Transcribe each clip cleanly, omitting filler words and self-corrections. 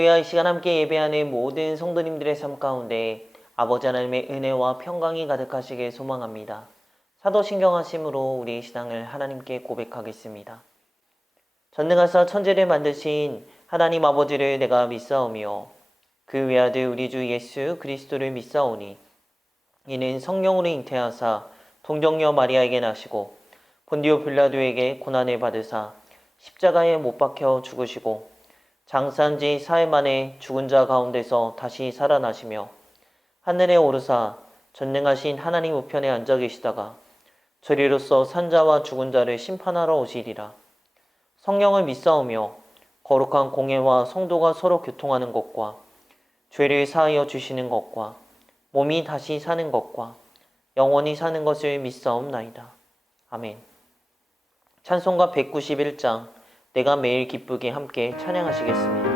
할렐루야. 이 시간 함께 예배하는 모든 성도님들의 삶 가운데 아버지 하나님의 은혜와 평강이 가득하시길 소망합니다. 사도신경하심으로 우리 신앙을 하나님께 고백하겠습니다. 전능하사 천지를 만드신 하나님 아버지를 내가 믿사오며 그 외아들 우리 주 예수 그리스도를 믿사오니 이는 성령으로 잉태하사 동정녀 마리아에게 나시고 본디오 빌라도에게 고난을 받으사 십자가에 못 박혀 죽으시고 장사한 지 사흘 만에 죽은 자 가운데서 다시 살아나시며 하늘에 오르사 전능하신 하나님 우편에 앉아 계시다가 저리로서 산자와 죽은 자를 심판하러 오시리라. 성령을 믿사오며 거룩한 공예와 성도가 서로 교통하는 것과 죄를 사하여 주시는 것과 몸이 다시 사는 것과 영원히 사는 것을 믿사옵나이다. 아멘. 찬송가 191장 내가 매일 기쁘게 함께 찬양하시겠습니다.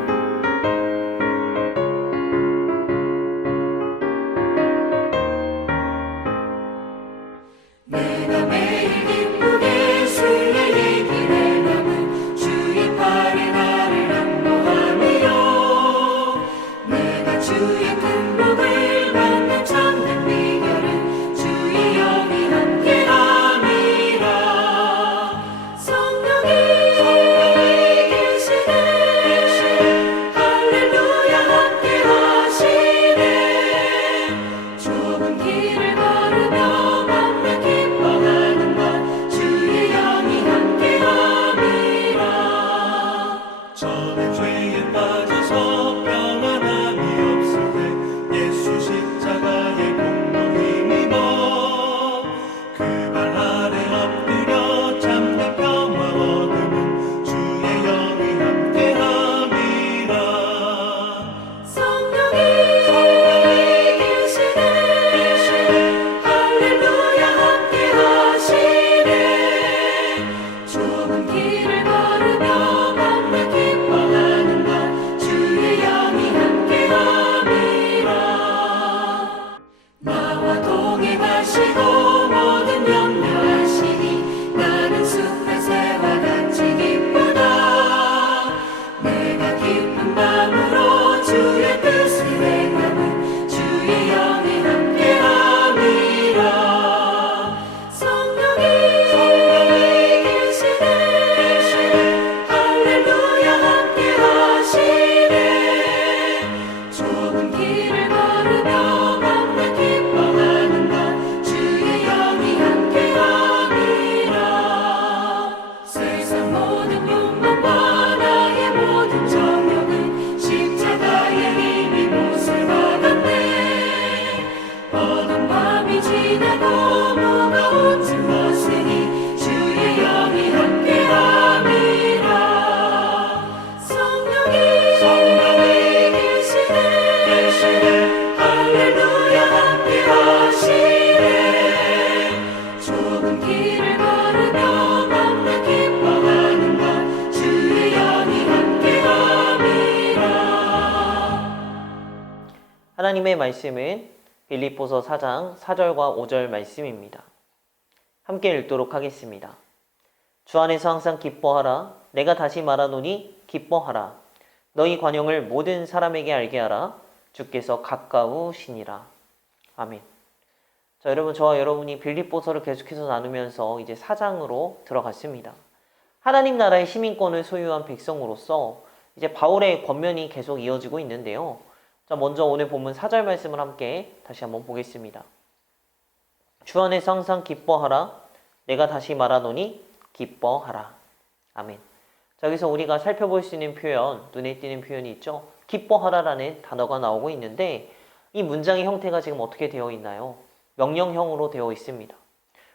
내가 매일 기쁘게 순례의 길에 남은 주의 팔에 나를 안보하며 내가 주의 큰 복을 받는 참된 비결은 주의 영이 함께함이라. 성령이 계시네 할렐루야 함께하시네. 좁은 길을 걸으며 기뻐하는 것 주의 영이 함께함이라. 저는 죄에 빠져서 평안함이 없을 때 예수 십자가의 공로 힘입어 그 발 아래 엎드려 참된 평화 얻으면 주의 영이 함께함이라. 성령이 계시네 할렐루야 함께하시네. 좁은 길을 걸으며 밤낮 기뻐하는 것 주의 영이 함께함이라. 나와 동행하시고 모든 염려하시니 나는 숲의 새와 같이 기쁘다. 내가 깊은 밤으로 주의 뜻을 행하는 주의 영이 함께함이라. 성령이 계시네 할렐루야 함께하시네. 좁은 길을 걸으며 밤낮 기뻐하는 것 주의 영이 함께함이라. 세상 모든 욕망과 나의 모든 정욕은 십자가의 힘이 못을 박았네. 어두운 밤이 지나고 무거운 짐 벗으니 주의 영이 함께함이라. 성령이 계시네 할렐루야 함께하시네. 좁은 길을 걸으며 밤낮 기뻐하는 것 주의 영이 함께함이라. 하나님의 말씀은 빌립보서 4장 4절과 5절 말씀입니다. 함께 읽도록 하겠습니다. 주 안에서 항상 기뻐하라. 내가 다시 말하노니 기뻐하라. 너희 관용을 모든 사람에게 알게 하라. 주께서 가까우시니라. 아멘. 자, 여러분, 저와 여러분이 빌립보서를 계속해서 나누면서 이제 4장으로 들어갔습니다. 하나님 나라의 시민권을 소유한 백성으로서 이제 바울의 권면이 계속 이어지고 있는데요. 자, 먼저 오늘 본문 4절 말씀을 함께 다시 한번 보겠습니다. 주 안에서 항상 기뻐하라. 내가 다시 말하노니 기뻐하라. 아멘. 자, 여기서 우리가 살펴볼 수 있는 표현, 눈에 띄는 표현이 있죠. 기뻐하라라는 단어가 나오고 있는데 이 문장의 형태가 지금 어떻게 되어 있나요? 명령형으로 되어 있습니다.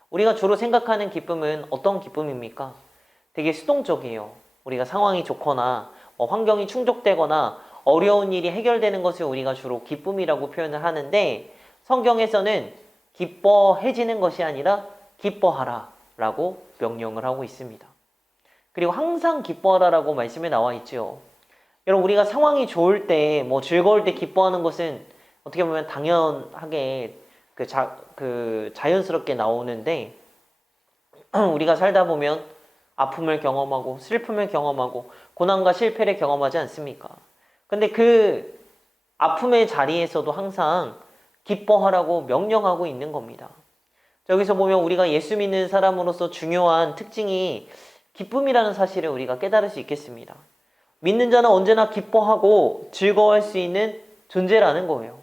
우리가 주로 생각하는 기쁨은 어떤 기쁨입니까? 되게 수동적이에요. 우리가 상황이 좋거나 환경이 충족되거나 어려운 일이 해결되는 것을 우리가 주로 기쁨이라고 표현을 하는데 성경에서는 기뻐해지는 것이 아니라 기뻐하라 라고 명령을 하고 있습니다. 그리고 항상 기뻐하라 라고 말씀에 나와 있죠. 여러분, 우리가 상황이 좋을 때 즐거울 때 기뻐하는 것은 어떻게 보면 당연하게 자연스럽게 나오는데 우리가 살다 보면 아픔을 경험하고 슬픔을 경험하고 고난과 실패를 경험하지 않습니까? 근데 그 아픔의 자리에서도 항상 기뻐하라고 명령하고 있는 겁니다. 여기서 보면 우리가 예수 믿는 사람으로서 중요한 특징이 기쁨이라는 사실을 우리가 깨달을 수 있겠습니다. 믿는 자는 언제나 기뻐하고 즐거워할 수 있는 존재라는 거예요.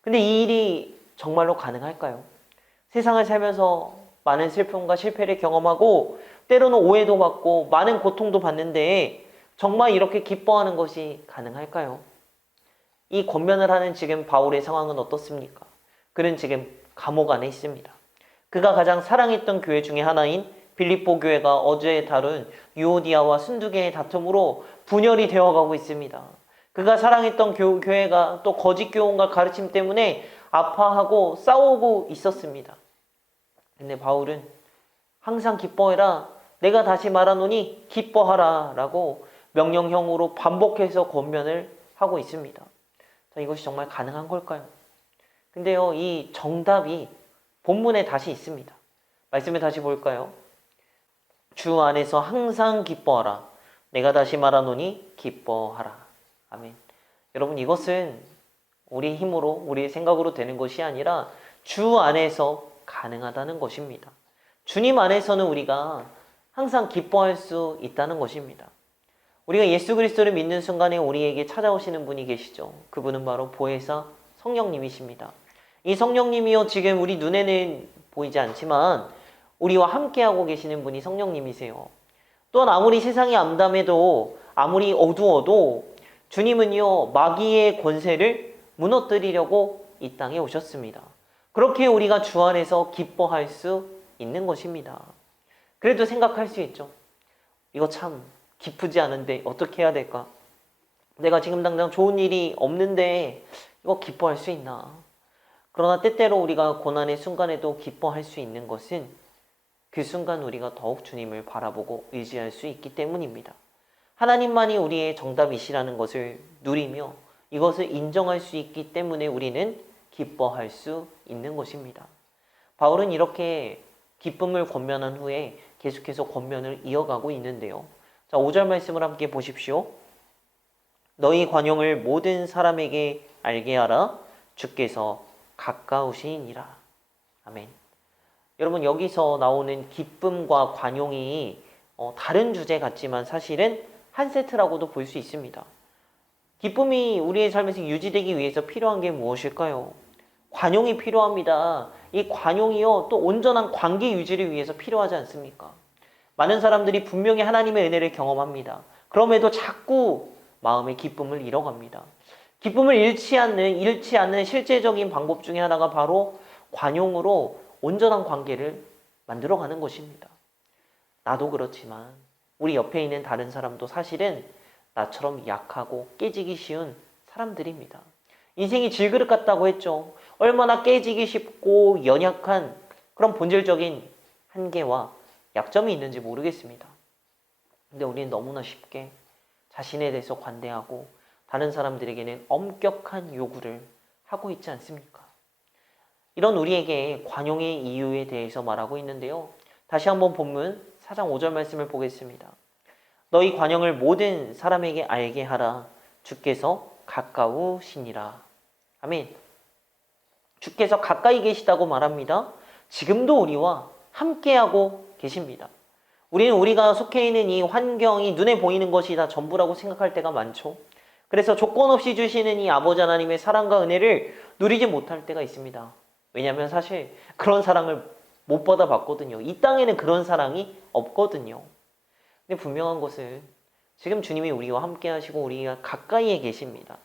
근데 이 일이 정말로 가능할까요? 세상을 살면서 많은 슬픔과 실패를 경험하고 때로는 오해도 받고 많은 고통도 받는데 정말 이렇게 기뻐하는 것이 가능할까요? 이 권면을 하는 지금 바울의 상황은 어떻습니까? 그는 지금 감옥 안에 있습니다. 그가 가장 사랑했던 교회 중에 하나인 빌립보 교회가 어제 다룬 유오디아와 순두개의 다툼으로 분열이 되어가고 있습니다. 그가 사랑했던 교회가 또 거짓 교훈과 가르침 때문에 아파하고 싸우고 있었습니다. 근데 바울은 항상 기뻐해라, 내가 다시 말하노니 기뻐하라 라고 명령형으로 반복해서 권면을 하고 있습니다. 자, 이것이 정말 가능한 걸까요? 근데요, 이 정답이 본문에 다시 있습니다. 말씀을 다시 볼까요? 주 안에서 항상 기뻐하라. 내가 다시 말하노니 기뻐하라. 아멘. 여러분, 이것은 우리 힘으로, 우리의 생각으로 되는 것이 아니라 주 안에서 가능하다는 것입니다. 주님 안에서는 우리가 항상 기뻐할 수 있다는 것입니다. 우리가 예수 그리스도를 믿는 순간에 우리에게 찾아오시는 분이 계시죠. 그분은 바로 보혜사 성령님이십니다. 이 성령님이요, 지금 우리 눈에는 보이지 않지만 우리와 함께하고 계시는 분이 성령님이세요. 또한 아무리 세상이 암담해도 아무리 어두워도 주님은요, 마귀의 권세를 무너뜨리려고 이 땅에 오셨습니다. 그렇게 우리가 주 안에서 기뻐할 수 있는 것입니다. 그래도 생각할 수 있죠. 이거 참 기쁘지 않은데 어떻게 해야 될까? 내가 지금 당장 좋은 일이 없는데 이거 기뻐할 수 있나? 그러나 때때로 우리가 고난의 순간에도 기뻐할 수 있는 것은 그 순간 우리가 더욱 주님을 바라보고 의지할 수 있기 때문입니다. 하나님만이 우리의 정답이시라는 것을 누리며 이것을 인정할 수 있기 때문에 우리는 기뻐할 수 있는 것입니다. 바울은 이렇게 기쁨을 권면한 후에 계속해서 권면을 이어가고 있는데요. 자, 5절 말씀을 함께 보십시오. 너희 관용을 모든 사람에게 알게 하라. 주께서 가까우시니라. 아멘. 여러분, 여기서 나오는 기쁨과 관용이 다른 주제 같지만 사실은 한 세트라고도 볼 수 있습니다. 기쁨이 우리의 삶에서 유지되기 위해서 필요한 게 무엇일까요? 관용이 필요합니다. 이 관용이요, 또 온전한 관계 유지를 위해서 필요하지 않습니까? 많은 사람들이 분명히 하나님의 은혜를 경험합니다. 그럼에도 자꾸 마음의 기쁨을 잃어갑니다. 기쁨을 잃지 않는 실제적인 방법 중에 하나가 바로 관용으로 온전한 관계를 만들어가는 것입니다. 나도 그렇지만 우리 옆에 있는 다른 사람도 사실은 나처럼 약하고 깨지기 쉬운 사람들입니다. 인생이 질그릇 같다고 했죠. 얼마나 깨지기 쉽고 연약한 그런 본질적인 한계와 약점이 있는지 모르겠습니다. 근데 우리는 너무나 쉽게 자신에 대해서 관대하고 다른 사람들에게는 엄격한 요구를 하고 있지 않습니까? 이런 우리에게 관용의 이유에 대해서 말하고 있는데요. 다시 한번 본문 4장 5절 말씀을 보겠습니다. 너희 관용을 모든 사람에게 알게 하라. 주께서 가까우시니라. 아멘. 주께서 가까이 계시다고 말합니다. 지금도 우리와 함께하고 계십니다. 우리는 우리가 속해 있는 이 환경이 눈에 보이는 것이 다 전부라고 생각할 때가 많죠. 그래서 조건 없이 주시는 이 아버지 하나님의 사랑과 은혜를 누리지 못할 때가 있습니다. 왜냐하면 사실 그런 사랑을 못 받아봤거든요. 이 땅에는 그런 사랑이 없거든요. 근데 분명한 것은 지금 주님이 우리와 함께 하시고 우리가 가까이에 계십니다.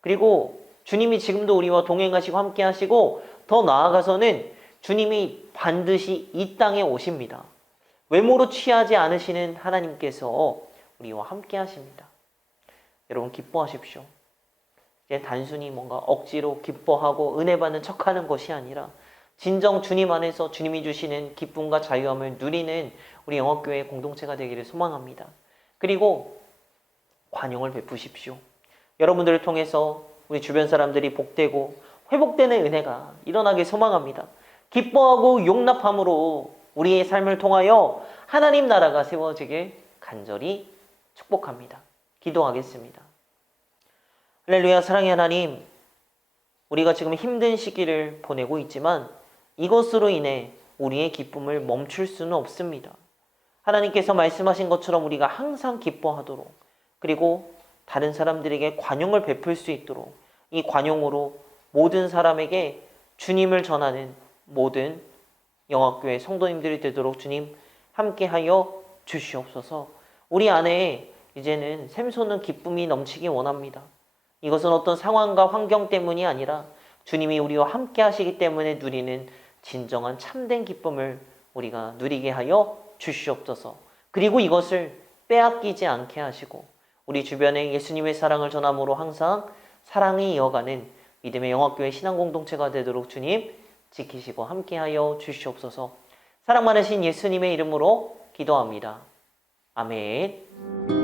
그리고 주님이 지금도 우리와 동행하시고 함께 하시고 더 나아가서는 주님이 반드시 이 땅에 오십니다. 외모로 취하지 않으시는 하나님께서 우리와 함께 하십니다. 여러분, 기뻐하십시오. 이제 단순히 뭔가 억지로 기뻐하고 은혜 받는 척하는 것이 아니라 진정 주님 안에서 주님이 주시는 기쁨과 자유함을 누리는 우리 영업교회의 공동체가 되기를 소망합니다. 그리고 관용을 베푸십시오. 여러분들을 통해서 우리 주변 사람들이 복되고 회복되는 은혜가 일어나길 소망합니다. 기뻐하고 용납함으로 우리의 삶을 통하여 하나님 나라가 세워지길 간절히 축복합니다. 기도하겠습니다. 할렐루야. 사랑의 하나님, 우리가 지금 힘든 시기를 보내고 있지만 이것으로 인해 우리의 기쁨을 멈출 수는 없습니다. 하나님께서 말씀하신 것처럼 우리가 항상 기뻐하도록, 그리고 다른 사람들에게 관용을 베풀 수 있도록, 이 관용으로 모든 사람에게 주님을 전하는 모든 영화교회 성도님들이 되도록 주님 함께하여 주시옵소서. 우리 안에 이제는 샘솟는 기쁨이 넘치기 원합니다. 이것은 어떤 상황과 환경 때문이 아니라 주님이 우리와 함께 하시기 때문에 누리는 진정한 참된 기쁨을 우리가 누리게 하여 주시옵소서. 그리고 이것을 빼앗기지 않게 하시고 우리 주변에 예수님의 사랑을 전함으로 항상 사랑이 이어가는 믿음의 영화교회 신앙공동체가 되도록 주님 지키시고 함께하여 주시옵소서. 사랑 많으신 예수님의 이름으로 기도합니다. 아멘.